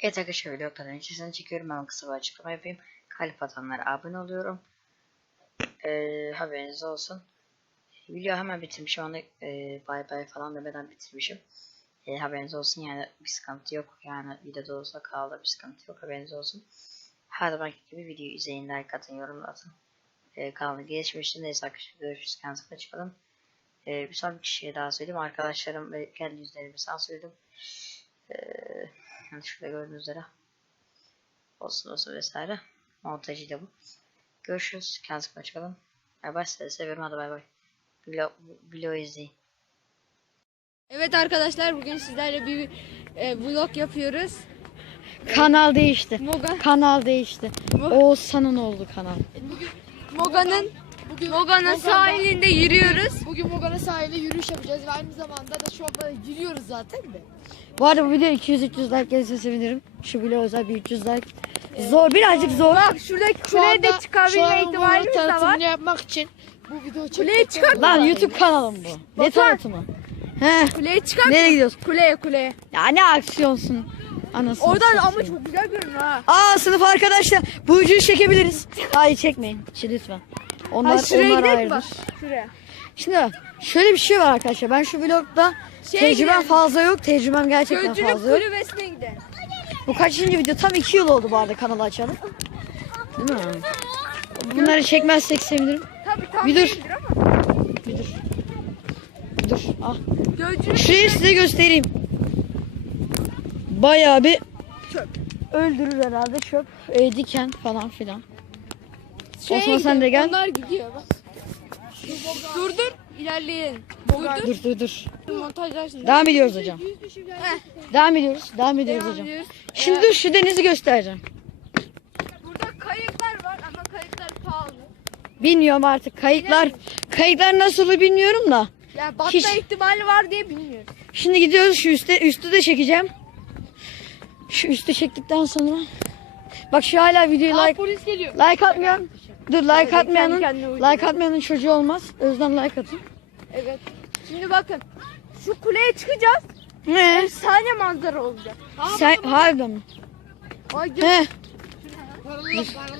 Evet arkadaşlar vlogdan öncesini çekiyorum. Ben kısa bir açıklama yapayım. Kalp atanlara abone oluyorum. Ee, haberiniz olsun. Video hemen bitirmişim. Onu e, bay bay falan demeden bitirmişim. E, haberiniz olsun yani bir sıkıntı yok. Yani videoda olsa kaldı bir sıkıntı yok. Haberiniz olsun. Her zamanki gibi videoyu izleyin, like atın, yorum atın. E, kanalı gelişmiştir. Neyse arkadaşlar görüşürüz. Kendinize çıkalım. E, bir sonraki şeye daha söyleyeyim. Arkadaşlarım ve kendi yüzlerimi sansürledim. Eee yani şurada gördüğünüz üzere olsun olsun vesaire montajı da bu. Görüşürüz. Kendinize çıkalım. Bay bay. Sizi seviyorum. Hadi bay bay. Vlog, izleyin. Evet arkadaşlar bugün sizlerle bir e, vlog yapıyoruz. Kanal değişti. Moga Kanal değişti. Mo- Oğuzhan'ın oldu kanal. Moga'nın Moga'nın sahilinde yürüyoruz. Bugün Mogara sahilde yürüyüş yapacağız ve aynı zamanda da şu anda giriyoruz zaten de. Bu arada bu video 200-300 like gelirse sevinirim. Şu bile özel bir 300 like. Zor birazcık zor. Bak şuradaki kuleye de çıkabilme ihtimalimiz de var. yapmak için bu videoyu Kuleye Lan YouTube kanalım bu. Ne tanıtımı? He. Kuleye çıkar Nereye mısın? gidiyoruz? Kuleye kuleye. Ya ne aksiyonsun? Anasını Oradan ama çok güzel görünüyor ha. Aa sınıf arkadaşlar. Bu ucuyu çekebiliriz. Hayır çekmeyin. Şey, lütfen. Onlar, Ha, şuraya onlar gidelim bak. Şuraya. Şimdi şöyle bir şey var arkadaşlar. Ben şu vlogda Şeye tecrübem gidelim. fazla yok. Tecrübem gerçekten Gözcülük fazla yok. kulübesine gidelim. Bu kaçıncı video? Tam iki yıl oldu bu arada kanalı açalım. Değil mi? Bunları çekmezsek sevinirim. Tabii tam Bir dur. değildir ama. Bir dur. Bir dur. Ah. Gözcülük Şurayı size göstereyim. Bayağı bir Çöp. öldürür herhalde çöp. E, diken falan filan. şeye Osman sen de gidelim. gel. Onlar gidiyor bak. Dur dur. İlerleyelim. Dur dur. Dur dur dur. Montajlarsın. Devam ediyoruz hocam. Devam ediyoruz. Devam ediyoruz devam hocam. ediyoruz. Şimdi dur şu denizi göstereceğim. Burada kayıklar var ama kayıklar pahalı. Bilmiyorum artık kayıklar. Kayıklar nasıl bilmiyorum da. Yani batma Hiç- ihtimali var diye bilmiyoruz. Şimdi gidiyoruz şu üstte. Üstü de çekeceğim. Şu üstü çektikten sonra. Bak şu hala videoyu like polis geliyor. like atmayan. Dur like kendi atmayanın kendine uyduruyor. like atmayanın çocuğu olmaz. O yüzden like atın. Evet. Şimdi bakın. Şu kuleye çıkacağız. Ne? Efsane manzara olacak. Sen harbiden mi? Ay gö- He.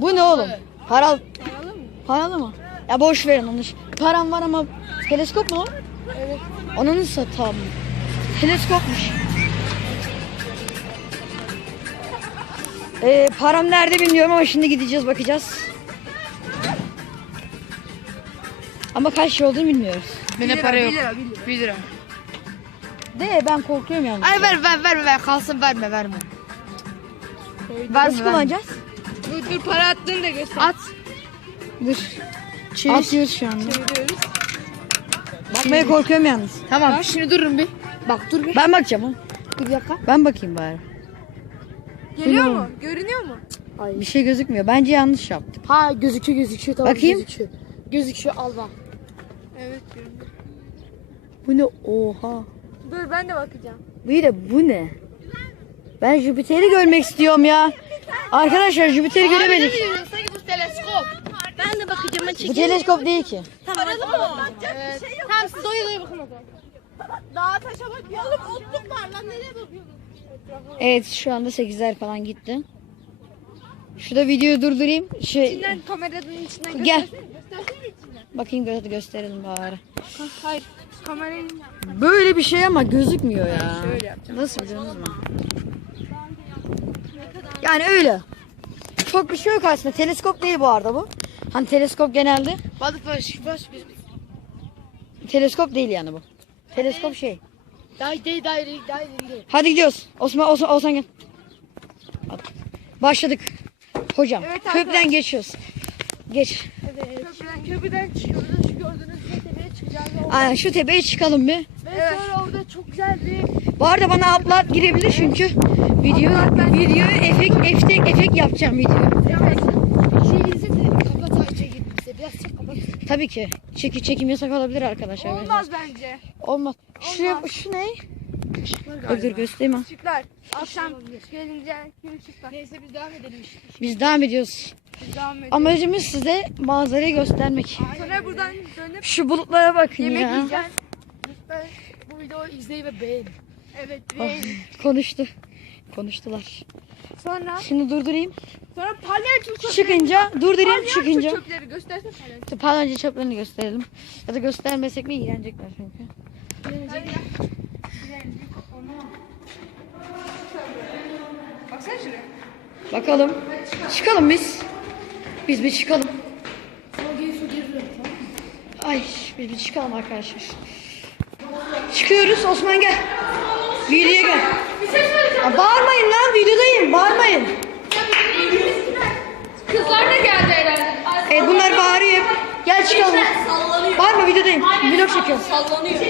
Bu ne oğlum? Paralı. Paralı mı? Paralı mı? Ya boş verin onu. Param var ama teleskop mu? o? Evet. Onun satam. Teleskopmuş. Ee, param nerede bilmiyorum ama şimdi gideceğiz bakacağız. Ama kaç şey olduğunu bilmiyoruz. Bende para yok. 1 lira. De ben korkuyorum yani. Ay ver ver ver ver kalsın verme verme. Nasıl Verme verme. kullanacağız? Dur dur para attığını da göster. At. Dur. Atıyoruz şu anda. Çeviriyoruz. Bakmaya korkuyorum yalnız. Tamam şimdi durun bir. Bak dur bir. Ben bakacağım ha. Dur bir dakika. Ben bakayım bari. Geliyor Bilmiyorum. mu? Görünüyor mu? Bir şey gözükmüyor. Bence yanlış yaptım. Ha gözüküyor gözüküyor tamam Bakayım. gözüküyor. Gözüküyor al bak. Evet görünüyor. Bu ne? Oha. Dur ben de bakacağım. Bir de bu ne? Ben Jüpiter'i görmek istiyorum ya. Arkadaşlar Jüpiter'i göremedik. Sanki bu teleskop. Ben de bakacağım Bu teleskop değil ki. Paralı mı? Evet. Tamam siz doya doya bakın o zaman. Dağa taşa bak. Ya oğlum otluk var lan nereye bakıyorsun? Evet şu anda 8'ler falan gitti. Şurada videoyu durdurayım. Şey, İçinden kameranın içinden Gel. göstersene. Göstersene içinden. Bakayım gö- gösterelim bari. Ha, Hayır. Kamerayı Böyle bir şey ama gözükmüyor ya. şöyle yapacağım. Nasıl biliyorsunuz mu? Yani öyle. Çok bir şey yok aslında. Teleskop değil bu arada bu. Hani teleskop genelde. Balık baş baş bir. Teleskop değil yani bu. Teleskop şey. Daire daire daire. Hadi gidiyoruz. Osman Osman, Osman gel. Başladık. Hocam Evet, köprüden geçiyoruz. Geç. Evet. Köprüden, çıkıyoruz. Şu gördüğünüz gibi tepeye çıkacağız. Ve, Aynen şu tepeye çıkalım bir. ve sonra orada çok güzel bir Bu arada bana upload girebilir çünkü video video efekt efekt efekt yapacağım video. Şeyinizi de kapat çekin. bize. Biraz çek kapat. Tabii ki. Çeki çekim yasak olabilir arkadaşlar. olmaz bence. Olmaz. Şu şu ne? Dur göstereyim ha. Işıklar. Akşam gelince gün ışıklar. Neyse biz devam edelim. Biz devam ediyoruz. Amacımız size manzarayı göstermek. Sonra buradan dönüp Şu bulutlara bakın yemek ya. yiyeceğiz. Lütfen bu videoyu izleyin ve beğenin. Evet. Ah, ve konuştu. Konuştular. Sonra Şimdi durdurayım. sonra palyaço çöpleri. Çıkınca durdurayım Palyaço çıkınca. çöpleri gösterse palyaço. Palyaço çöplerini gösterelim. Ya da göstermesek mi iğrenecekler çünkü. Baksana şuraya. Bakalım. Çıkalım biz. Biz bir çıkalım. Ay biz bir çıkalım arkadaşlar. Çıkıyoruz Osman gel. Videoya gel. Aa, bağırmayın lan videodayım bağırmayın. Kızlar da geldi herhalde. Evet bunlar bağırıyor. Gel çıkalım. Bağırma videodayım. Vlog çekiyorum. Sallanıyor.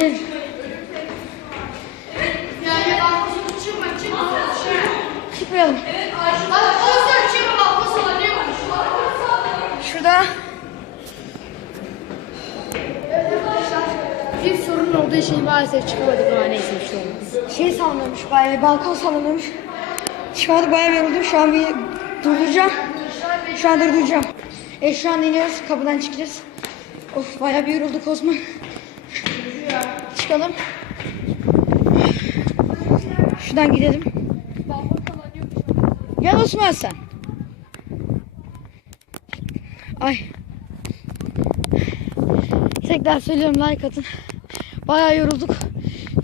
Gel. Çıkmayalım. Şurada Bir sorun olduğu için maalesef çıkamadık ama neyse bir şey olmaz. şey sallanıyormuş bayağı balkon sallanıyormuş. Çıkmadık bayağı yoruldum. Şu an bir durduracağım. Şu an durduracağım. E şu an iniyoruz. Kapıdan çıkacağız. Of bayağı bir yorulduk Osman. Çıkalım. Şuradan gidelim. Gel Osman sen. Ay. Tekrar söylüyorum like atın. Bayağı yorulduk.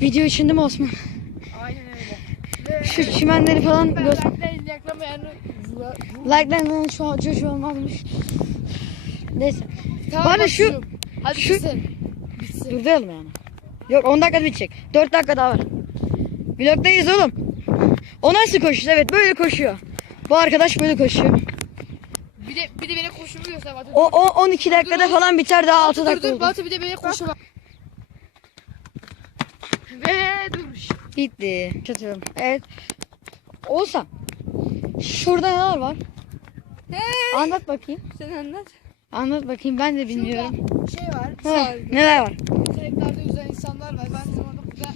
Video için değil mi Osman? Aynen öyle. Şu çimenleri falan göster. Like'la yaklamayan Like'larından şu an çocuğu olmazmış. Neyse. Tamam Bana şu-. Hadi şu- bitsin. Bitsin. Durduralım yani. Yok 10 dakika bitecek. 4 dakika daha var. Vlogdayız oğlum. O nasıl koşuyor? Evet böyle koşuyor. Bu arkadaş böyle koşuyor. Bir de, bir de beni koşumu göster Batu. O, o 12 dakikada falan biter daha 6 Dur dakika dur oldu. Batu bir de beni koşuma. Ve durmuş. Bitti. Çatıyorum. Evet. Olsa. Şurada neler var? Anlat bakayım. Sen anlat. Anlat bakayım ben de bilmiyorum. Şey var. Ha, neler var? Yeteneklerde yüzen insanlar var. Ben zamanda burada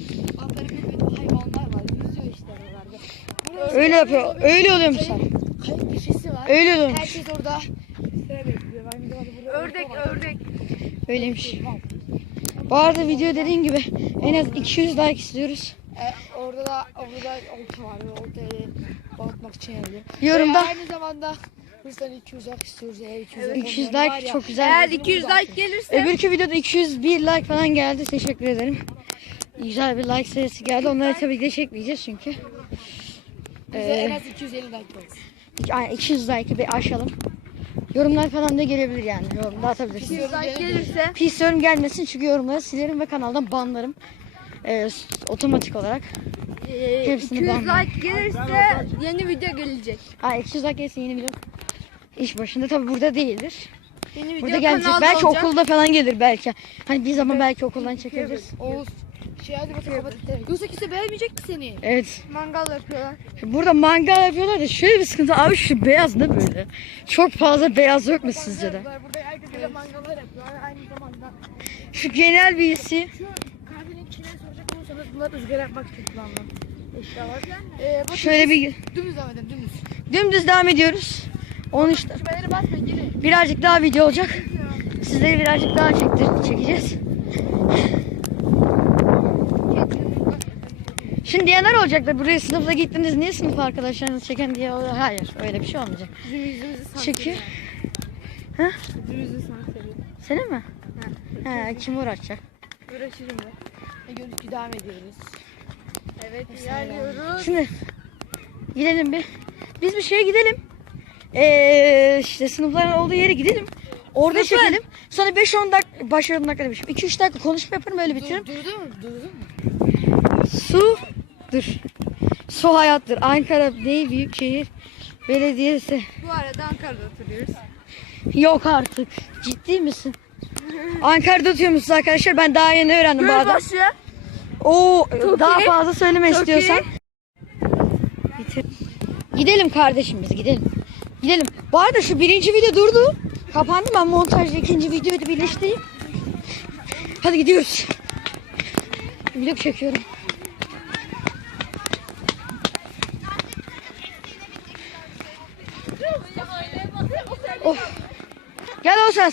Öyle yapıyor. Öyle oluyormuşlar. Kayıp köşesi var. Öyle oluyormuş. Herkes orada. Ördek ördek. Öyleymiş. Bu arada video dediğim gibi en az 200 like istiyoruz. E, orada da orada da olta var. Ve oltayı balıtmak için elde. Yorumda Ve aynı zamanda bizden 200 like istiyoruz. Eğer 200, 200 olmayan var like ya, çok güzel. Eğer 200 like gelirse Öbürkü videoda 201 like falan geldi. Teşekkür ederim. Güzel bir like sayısı geldi. Onları tabii ki de çekmeyeceğiz çünkü. Bize en Ee, az 250 like olsun. yani 200 like'ı bir aşalım. Yorumlar falan da gelebilir yani. Yorum dağıtabilirsiniz. 200 like gelirse Pis yorum gelmesin çünkü yorumları silerim ve kanaldan banlarım. Ee, otomatik olarak. e, Hepsini 200 banla. like gelirse yeni video gelecek. Ha 200 like gelsin yeni video. İş başında tabii burada değildir. Yeni video Burada gelecek. Belki olacak. okulda falan gelir belki. Hani bir zaman belki okuldan çekebiliriz. Oğuz. Şey hadi Batu kapat. Yoksa kimse beğenmeyecek mi seni? Evet. Mangal yapıyorlar. Burada mangal yapıyorlar da şöyle bir sıkıntı. Abi şu beyaz ne böyle? Çok fazla beyaz yok mu sizce de? Burada herkes böyle mangallar yapıyor. Aynı zamanda Şu genel birisi. şu kahvenin içine soracak olursanız bunlar ızgara yapmak için kullanılan eşyalar. Ee, Batu Şöyle bir dümdüz devam edelim dümdüz. dümdüz devam ediyoruz. 13 Şu beleri basma geri. birazcık daha video olacak. Sizleri birazcık daha çektir, çekeceğiz. Şimdi diyenler olacaklar. Buraya sınıfta gittiniz. Niye sınıf arkadaşlarınız çeken diye. Hayır. Öyle bir şey olmayacak. Bizim yüzümüzü. Çünkü Ha? Yüzümüzü sansürlüyor. senin mi? Ha, kim uğraşacak? Uğraşırım ben. Ve görüntü devam ediyoruz. Evet ilerliyoruz. Şimdi gidelim bir. Biz bir şeye gidelim. Ee, işte sınıfların olduğu yere gidelim. Orada Sınıflar. çekelim. Sonra 5-10 dakika, başarım dakika demişim. 2-3 dakika konuşma yaparım öyle bitiririm. Dur, durdu mu? Durdu mu? Su, dur. Su hayattır. Ankara değil Büyükşehir Belediyesi. Bu arada Ankara'da oturuyoruz. Yok artık. Ciddi misin? Ankara'da oturuyor musunuz arkadaşlar? Ben daha yeni öğrendim. Gölbaşı. Oo, Çok daha iyi. fazla söyleme Çok istiyorsan. Bitir. Gidelim kardeşim biz gidelim. Gidelim. Bu arada şu birinci video durdu. Kapandı ben montajda ikinci videoyu birleştireyim. Hadi gidiyoruz. Vlog çekiyorum. Of. Gel o sen.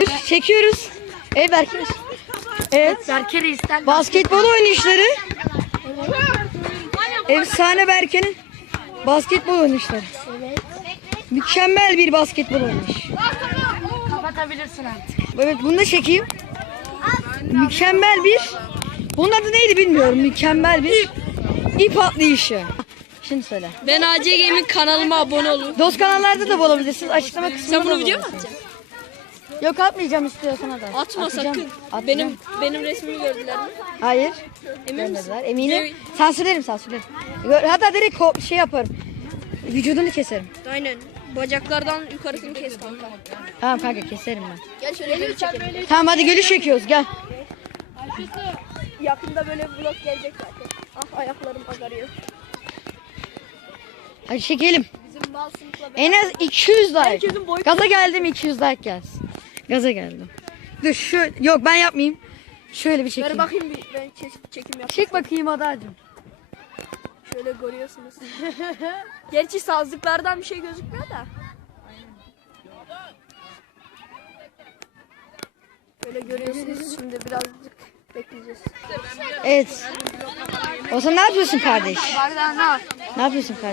Dur çekiyoruz. Evet Berkimiz. Evet. Berke Reis'ten. Basketbol oynayışları. Efsane Berke'nin basketbol oynayışları. Mükemmel bir basketbol oynayış. Kapatabilirsin artık. Evet bunu da çekeyim. Mükemmel bir. Bunun adı neydi bilmiyorum. Mükemmel bir ip atlayışı. Şimdi söyle. Ben AC Gaming kanalıma abone olun. Dost kanallarda da bulabilirsiniz. Açıklama kısmında Sen da bunu video mu bulabilirsiniz. atacaksın? Yok atmayacağım istiyorsan da. Atma Atacağım. sakın. Atacağım. Benim benim resmimi gördüler mi? Hayır. Emin misin? Eminim. Sansürlerim sansürlerim. Gör- Hatta direkt ko- şey yaparım. Vücudunu keserim. Aynen. Bacaklardan yukarısını kes kanka. Tamam kanka keserim ben. Gel şöyle bir çekelim. Tamam hadi gülüş çekiyoruz gel. Yakında böyle vlog gelecek zaten. Ah ayaklarım ağrıyor. Hadi çekelim. Bizim sınıfla En az 200 like. Herkesin boyu- Gaza geldim 200 like gelsin. Gaza geldim. Dur şu yok ben yapmayayım. Şöyle bir çekeyim. Ver bakayım bir ben çek- çekim yap. Çek bakayım adacım. Şöyle görüyorsunuz. Gerçi sazlıklardan bir şey gözükmüyor da. Böyle görüyorsunuz şimdi birazcık bekleyeceğiz. Evet. O zaman ne yapıyorsun kardeş? Ne yapıyorsun kardeş?